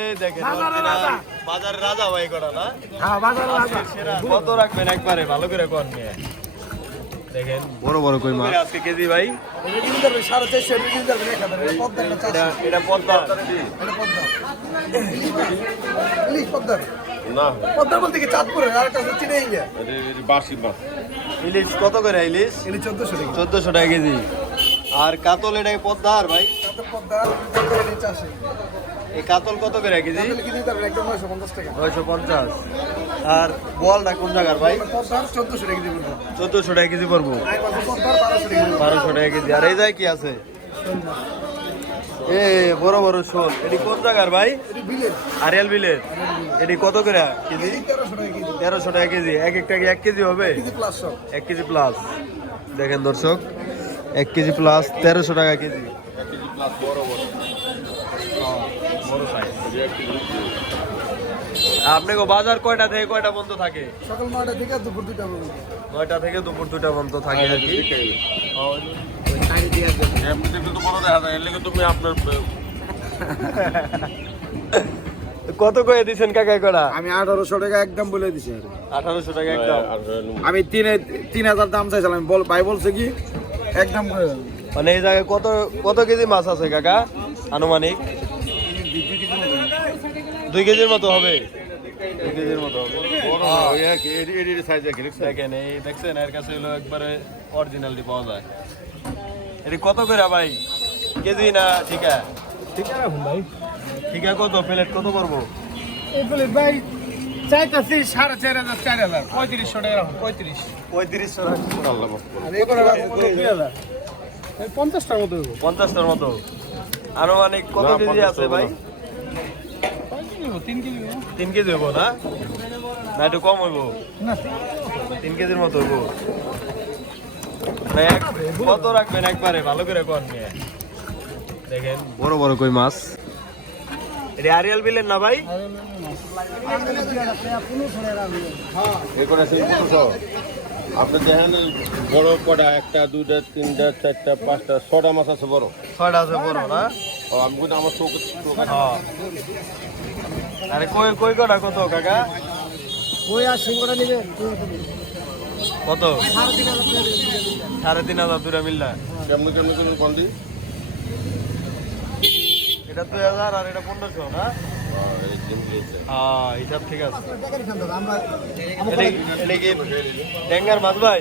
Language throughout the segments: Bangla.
এই দেখেন বাজারের original রাজা। ভাই করা না? হ্যাঁ। কত রাখবেন একবারে? ভালো করে নিয়ে? দেখেন বড় বড় কই মাছ? আজকে কেজি ভাই? এটা না পদ্মা। পদ্মা। পদ্মা। বলতে কি চাঁদপুরে? আর চিনে মাছ। ইলিশ কত করে ইলিশ? চোদ্দশো টাকা। চোদ্দশো টাকা কেজি। আর কাতল এটা পদ্মা আর ভাই পদ্মা পদ্মা চাষে এই কাতল কত করে কেজি? দেবে একদম নয়শো পঞ্চাশ টাকা। নয়শো পঞ্চাশ। আর বলটা কোন জায়গার ভাই? চোদ্দশো টাকা বলব চোদ্দশো টাকা কেজি পড়ব। বারোশো টাকা কেজি। আর এই যায় কি আছে? এ বড় বড় শোল। এটি কোন জায়গার ভাই? আরিয়াল বিলের। এটি কত করে কেজি? তেরোশো টাকা কেজি। তেরোশো টাকা কেজি। এক একটা কি এক কেজি হবে? কেজি এক কেজি প্লাস দেখেন দর্শক এক কেজি প্লাস তেরোশো টাকা কেজি। প্লাস বড় বড়। আপনাকে বাজার কয়টা থেকে কয়টা বন্ধ থাকে? সকাল নয়টা থেকে দুপুর দুটা পর্যন্ত। নয়টা থেকে দুপুর দুটা বন্ধ থাকে আর কি। এমনিতে কিন্তু বড় দেখা যায় এর লেগে তুমি আপনার কত করে দিচ্ছেন কাকা করা আমি আঠারোশো টাকা একদম বলে দিছি আঠারোশো টাকা একদম। আমি তিন তিন হাজার দাম চাইছিলাম। বল ভাই বলছে কি একদম মানে এই জায়গায় কত কত কেজি মাছ আছে কাকা? আনুমানিক? দুই কেজির মতো হবে। দুই কেজির মতো হবে। বড় এর সাইজ দেখে দেখছেন দেখেন এই দেখছেন এর কাছে হলো একবারে অরিজিনালটি পাওয়া যায়। এটি কত করে ভাই? কেজি না ঠিকা? ঠিক আছে রাখুন ভাই। ঠিকা কত? প্লেট কত করব? এই বলে ভাই চাইতাছি সাড়ে চার হাজার চার হাজার পঁয়ত্রিশশো টাকা রাখুন পঁয়ত্রিশ। পঁয়ত্রিশশো পঞ্চাশটার মতো পঞ্চাশটার মতো। আনুমানিক কত কেজি আছে ভাই? তিন কেজি? তিন কেজি হইব না? না একটু কম হইব। না। তিন কেজির মতো হইব। কত রাখবেন একবারে? ভালো করে কর নিয়ে। দেখেন। বড় বড় কই মাছ? এটা আরিয়াল বিলের না ভাই? আপনি দেখেন বড় কটা একটা দুইটা তিনটা চারটা পাঁচটা ছটা মাছ আছে বড়। ছয়টা আছে বড় না? ও, আমি আমার চোখ। হ্যাঁ। আরে কই কই কটা? কত কাকা? ওই আর সিঙ্গড়া কত? সাড়ে তিন হাজার দুটা মিললা কেমনি কেমনি এটা দুই হাজার আর এটা পনেরোশো না? হ্যাঁ হিসাব ঠিক আছে। এটা কি- ডেঙ্গার মাছ ভাই?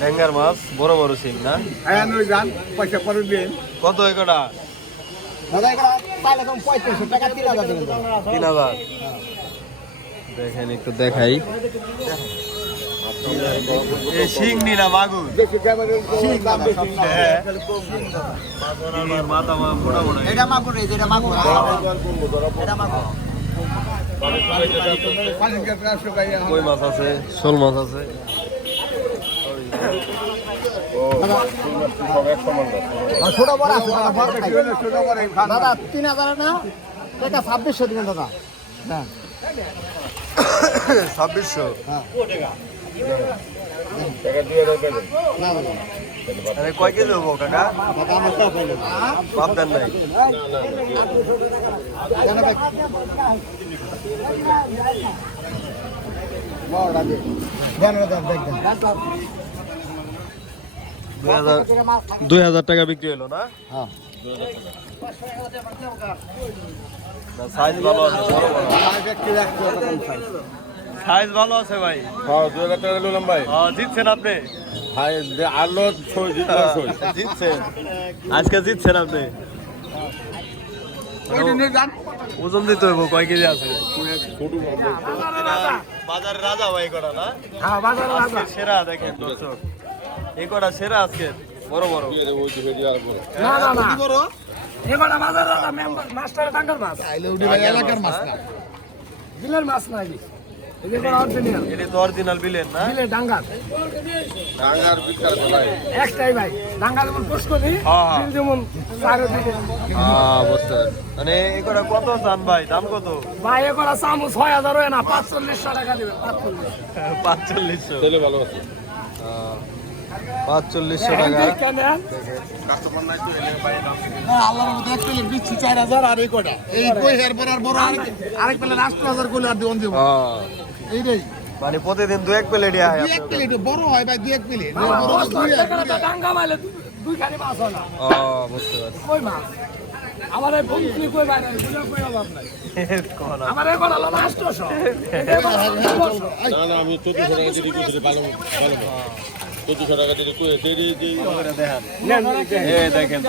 ডেঙ্গার মাছ বড় বড় সিং না? হ্যাঁ নই যান পয়সা পরে দিন। কত একটা? পঁয়ত্রিশশো টাকা তিন হাজার তিন হাজার। দেখেন একটু দেখাই। এই শিংনি মাগুর। হ্যাঁ। এটা মাগুর এটা মাগুর। এটা মাগুর। কই মাছ আছে? শোল মাছ আছে। ছোট বড় আছে দাদা বড় দাদা তিন হাজার না এটা ছাব্বিশশো দিবেন দাদা। হ্যাঁ। ছাব্বিশশো। আরে কয় কেজি হব কাকা? নাই। দুই হাজার দুই হাজার টাকা বিক্রি হলো না? হ্যাঁ। সাইজ ভালো আছে বড় বড় সাইজ ভালো আছে ভাই। হ্যাঁ দুই হাজার টাকা নিলাম ভাই। হ্যাঁ, জিতছেন আপনি? ভাই আলো ছয় জিতলো জিতছেন। আজকে জিতছেন আপনি? ওজন দিতে হইব কয় কেজি আছে? বাজারের রাজা ভাই কটা না? হ্যাঁ বাজারে সেরা দেখেন দর্শক। এই কটা সেরা আজকে বড় বড়। না না না। বাজারে দাদা মাস্টার টাঙ্গার মাছ। আইলে উঠি ভাই এলাকার মাছ না। বিলের মাছ না এই এই এটা তো অরিজিনাল বিলেন না? বিলের ডাঙ্গার। ডাঙ্গার বিকার ভাই। একটাই ভাই। ডাঙ্গা যেমন পোষ করি হ্যাঁ, হ্যাঁ। বিল যেমন চারিদিকে হ্যাঁ বুঝতে মানে এই কত চান ভাই? দাম কত? ভাই এ করা চামু ছয় হাজার হয় না টাকা দিবেন ভালো আছে। পাঁচচল্লিশশো টাকা প্লেট প্লেট হ্যাঁ, এইটাই মানে প্রতিদিন দু এক প্লেটই হয় দুই এক প্লেট বড় হয় ভাই দুই এক প্লেট ডাঙ্গা মাইলে দুই খানি মাছ হয় না ও বুঝতে পারছি কই মাছ আমার এই বন্ধু কই বাইরে বুঝে কই অভাব নাই কোন আমার এখন হলো আষ্টশো না না আমি টাকা ভালো ভালো চোদ্দশো টাকা দিদি দেখেন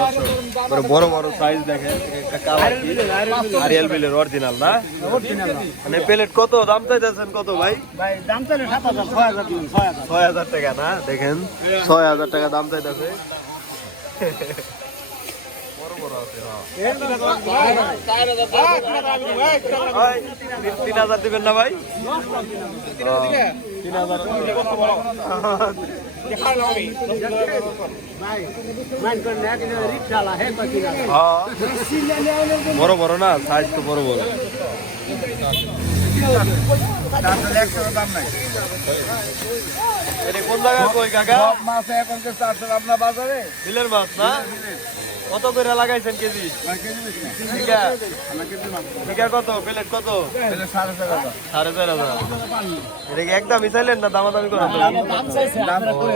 বড় বড় বড় সাইজ দেখেন আরিয়াল বিলের অরিজিনাল না? মানে প্লেট কত? দাম চাইতেছেন কত ভাই? ভাই দাম তো সাত হাজার ছয় হাজার ছয় হাজার। টাকা না? দেখেন ছয় হাজার টাকা দাম চাইতেছে। বড় বড় আছে হ্যাঁ। তিন হাজার দিবেন না ভাই? তিন হাজার। বড় বড় না সাইজ তো বড় বড়। দাম নাই এটা কোন জায়গায় কই কাকা? মাছ এখন চারশো আপনার বাজারে। বিলের মাছ না? কত করে লাগাইছেন কেজি? কত? প্লেট কত? সাড়ে চার হাজার। সাড়ে চার হাজার এটা কি একদম মিশাইলেন না দামাদামি করেন?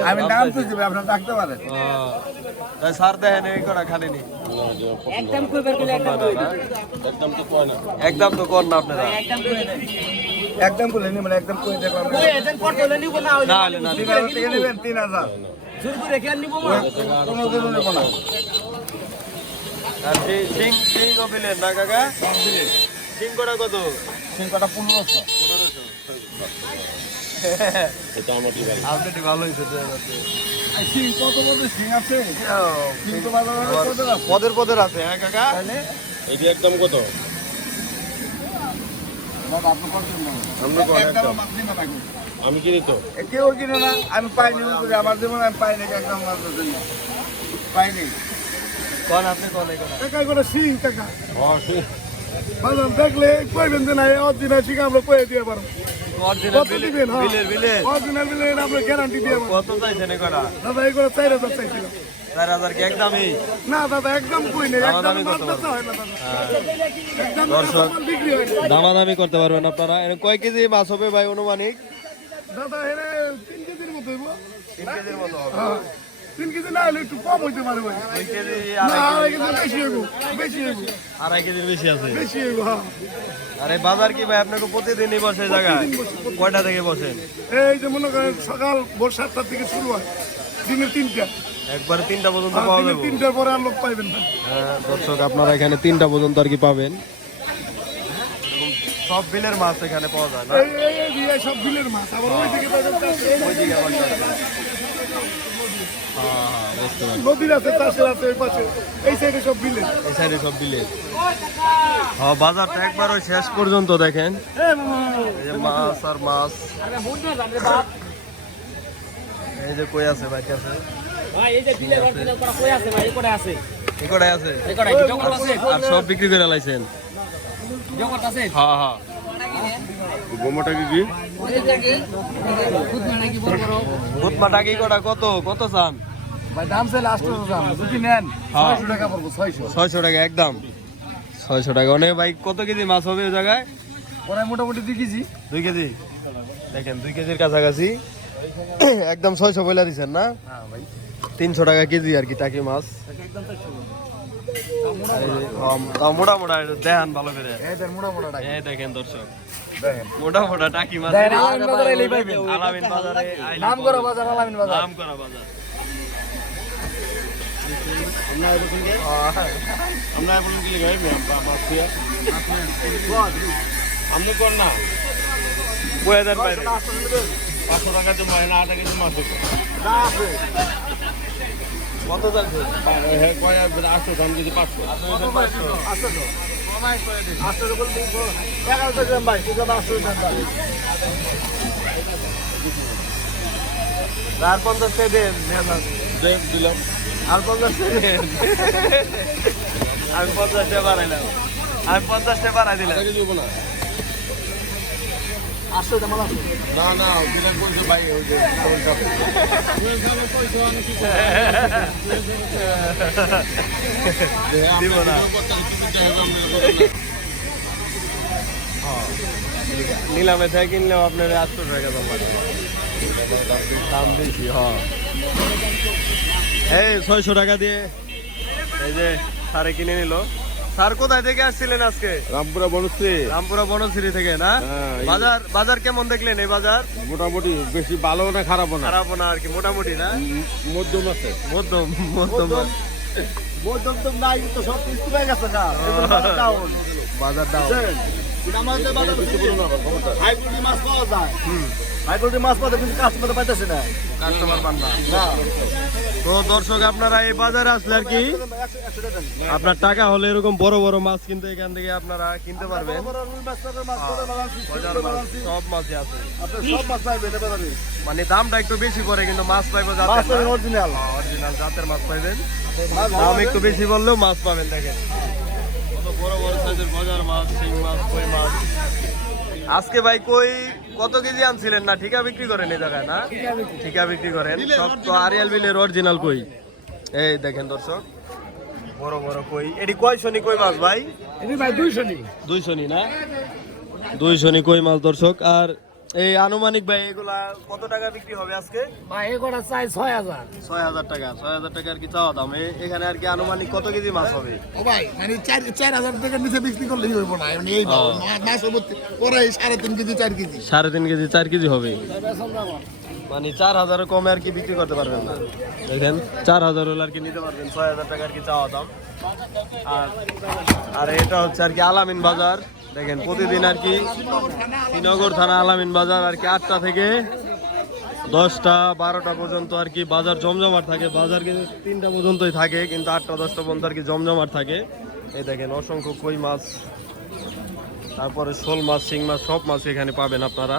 আমি দাম আপনার থাকতে পারেন। সার দেখেন এই কটা খানেনি। একদম তো কয় না একদম তো কর না আপনারা। একদম বলে নি মানে একদম করে না না তিন হাজার। থেকে নেবেন তিন হাজার কোনো নেব না। আর সিং সিং না কাকা? সিং কটা কত? সিংকটা পনেরোশো। এটা আমার ঠিক আছে আপনি ভালো হয়েছে সিং আছে? পদের পদের আছে। হ্যাঁ কাকা? যে একদম কত? আমি কিনি তো। কেউ কিনে না আমি পাইনি আমি আমার জীবনে আমি পাইনি একদম পাইনি। কোন আপনি কোন টাকা করে সিং টাকা। সে- বাজার দেখলে কইবেন যে না অরিজিনাল সিং আমরা কয়ে দিয়ে পারব। অরিজিনাল কত হ্যাঁ? বিলের বিলের অরিজিনাল বিলে আমরা গ্যারান্টি দিয়ে পারব। কত চাইছেন এই দাদা হাজার চাইছিল চার হাজার কি একদমই? না দাদা একদম কই নেই দামাদামি করতে দর্শক। হয় দামাদামি করতে পারবেন আপনারা। এর কয় কেজি মাছ হবে ভাই অনুমানিক? দাদা এনে তিন কেজির মতো হইব। কেজির মতো হবে। তিন কেজি না হলে একটু কম হইতে পারে ভাই। না আড়াই কেজি বেশি হইব বেশি হইব। কেজি আড়াই কেজির বেশি আছে। বেশি হইব হ্যাঁ। আরে বাজার কি ভাই আপনাকে প্রতিদিনই বসে এই জায়গায়? কয়টা থেকে বসেন? এই যে মনে করেন সকাল ভোর সাতটার থেকে শুরু হয় দিনের তিনটা। একবারে তিনটা পর্যন্ত পাওয়া যাবে। তিনটার পরে আর লোক পাইবেন হ্যাঁ দর্শক আপনারা এখানে তিনটা পর্যন্ত আর কি পাবেন? সব বিলের মাছ এখানে পাওয়া যায় না? এই এই এই সব বিলের মাছ। আবার ওই দিকে তাদের চাষে- হয়। হ্যাঁ বুঝতে নদীর আছে চাষের আছে ওই পাশে। এই সাইডে সব এই সাইডে সব বিলের হ্যাঁ বাজারটা একবার ওই শেষ পর্যন্ত দেখেন। এই যে মাছ আর মাছ। এই যে কই আছে ভাই কাছে? এই কটাই আছে? আর সব বিক্রি করে লাইছেন? হ্যাঁ হ্যাঁ গোমাটা কি কি? কটা কত? কত চান? ভাই দাম চাইলে আটশো দাম যদি নেন হ্যাঁ। ছয়শো টাকা পড়ব ছয়শো। ছয়শো টাকা একদম। ছয়শো টাকা। অনেক ভাই কত কেজি মাছ হবে ওই জায়গায়? ওরা মোটামুটি দুই কেজি। দুই কেজি? দেখেন দুই কেজির কাছাকাছি। একদম ছয়শো বইলা দিচ্ছেন না? তিনশো টাকা কেজি আর কি টাকি মাছ। মোটা মোটা দেখান ভালো করে। দেখেন দর্শক। মোটা মোটা টাকি মাছ। আলামিন বাজারে নাম করা বাজার আলামিন বাজার। নাম করা বাজার। আমরা এখন কি লিখাই মাছ দিয়ে আপনি কর না কয়ে দেন বাইরে পাঁচশো টাকা তো মায় না আট টাকা তো মাছ কত যাচ্ছে হ্যাঁ কয় আটশো দাম যদি পাঁচশো আর পঞ্চাশ টাকা দেন নেন আর। দেখ দিলাম আর পঞ্চাশ দেন আমি পঞ্চাশ টাকা বাড়াইলাম আমি পঞ্চাশ টাকা বাড়াই দিলাম। টাকা না। না না দিলে ভাই ওই যে কোনটা দিব না। নিলামে থেকে কিনলেও আপনার আটশো টাকা দাম দাম বেশি হ্যাঁ। এই ছয়শো টাকা দিয়ে। এই যে সারে কিনে নিল। স্যার কোথায় থেকে আসছিলেন আজকে? রামপুরা বনশ্রী। রামপুরা বনশ্রী থেকে না? হ্যাঁ, বাজার বাজার কেমন দেখলেন এই বাজার? মোটামুটি বেশি ভালো না খারাপ না। খারাপ না আর কি মোটামুটি না? মধ্যম আছে। মধ্যম মধ্যম। মধ্যম। তো নাই তো সব কিছু হয়ে গেছে না বাজার দাম আমাদের বাজারে হাইব্রিড মাছ পাওয়া যায়। মাছ পাওয়া কিন্তু কাস্টমার পাইতেছে না। কাস্টমার পান না। না। তো দর্শক আপনারা এই বাজারে আসলে আর কি। আপনার টাকা হলে এরকম বড় বড় মাছ কিন্তু এখান থেকে আপনারা কিনতে পারবেন। সব মাছই আছে। আপনি সব মাছ পাইবেন মানে দামটা একটু বেশি পড়ে কিন্তু মাছ পাইবো original। অরিজিনাল জাতের মাছ পাইবেন। দাম একটু বেশি বললেও মাছ পাবেন দেখেন। কত বড় বড় সাইজের বাজার মাছ শিং মাছ কই মাছ। আজকে ভাই কই কত কেজি আনছিলেন না? ঠিকা বিক্রি করেন এই জায়গায় না? ঠিকা বিক্রি। করেন। সব তো আরিয়াল বিলের অরিজিনাল কই? এই দেখেন দর্শক বড় বড় কই। এটি কয় শনি কই মাছ ভাই? ভাই দুই শনি। দুই শনি না? দুই শনি কই মাছ দর্শক? আর এই আনুমানিক ভাই এগুলা কত টাকা বিক্রি হবে আজকে? ভাই এগুলো চাই ছয় হাজার। ছয় হাজার টাকা ছয় হাজার টাকা আর কি চাওয়া দাম? এ- এখানে আর কি আনুমানিক কত কেজি মাছ হবে? ও ভাই মানে চার চার হাজার টাকার নিচে বিক্রি করলেই হইব না মানে এই মাছ হইব পরে সাড়ে তিন কেজি চার কেজি। সাড়ে তিন কেজি চার কেজি হবে। মানে চার হাজারের কমে আর কি বিক্রি করতে পারবেন না। দেখেন চার হাজার হলে আর কি নিতে পারবেন ছয় হাজার টাকা আর কি চাওয়া দাম? আর আর এটা হচ্ছে আর কি আলামিন বাজার। দেখেন, প্রতিদিন আর কি শ্রীনগর থানা আলামিন বাজার আর কি আটটা থেকে দশটা, বারোটা পর্যন্ত আর কি বাজার জমজমাট থাকে। বাজার কিন্তু তিনটা পর্যন্তই থাকে, কিন্তু আটটা, দশটা পর্যন্ত আর কি জমজমাট থাকে। এই দেখেন, অসংখ্য কই মাছ, তারপরে শোল মাছ, শিং মাছ, সব মাছ এখানে পাবেন আপনারা।